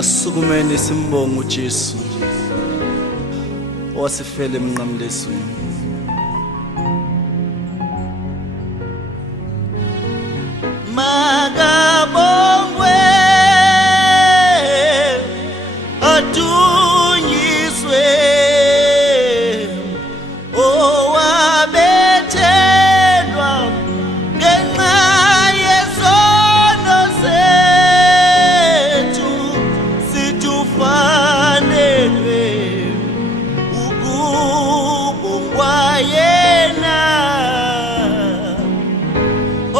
Asukumeni simbonga uJesu owasifela emnqamlezweni. Makabongwe adunyiswe owabethelwa ngenxa yesono sethu, situfanelwe ukubongwa yena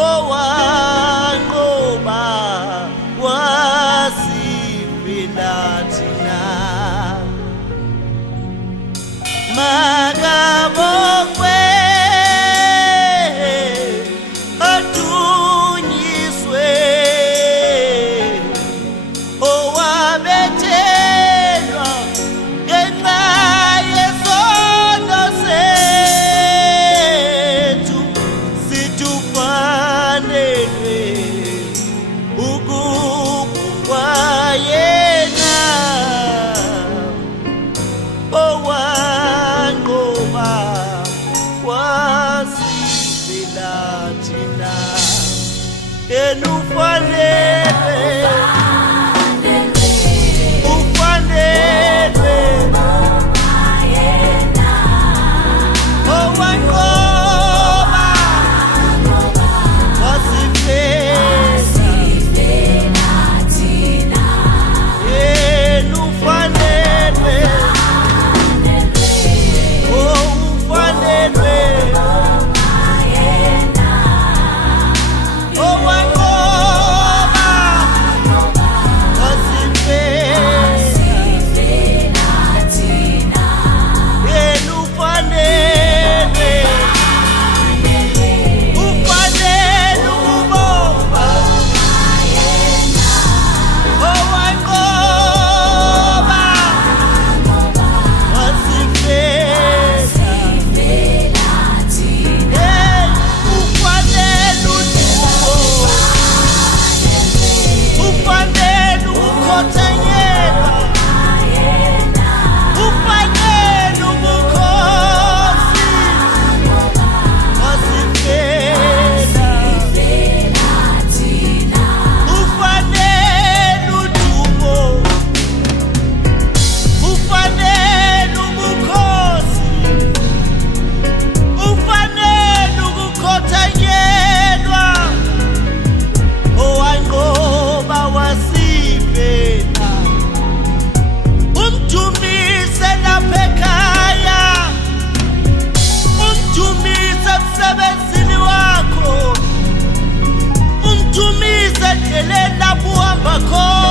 owanqoba wasifela thina. Makabongwe adunyiswe owabethelwa ngenxa yesono sethu, situfanelwe ukubongwa yena owanqoba wasifela thina. Yena ufanelwe, ufanelwe owanqoba wasifela thina. Yena ufanelwe, oh ufanelwe owanqoba wasifela thina. Yena ufanelwe, ufanele ukubongwa owanqoba wasifela thina. Ufanele udumo, ufanele ukukhothanyelwa, ufanele ubukhosi wasifela thina. Ufanele udumo, ufanele ubukhosi, ufanele ukukhothanyelwa owanqoba wasifela. Umdumise lapha ekhaya, umdumise emsebenzini wakho, umdumise endleleni lapho uhamba khona.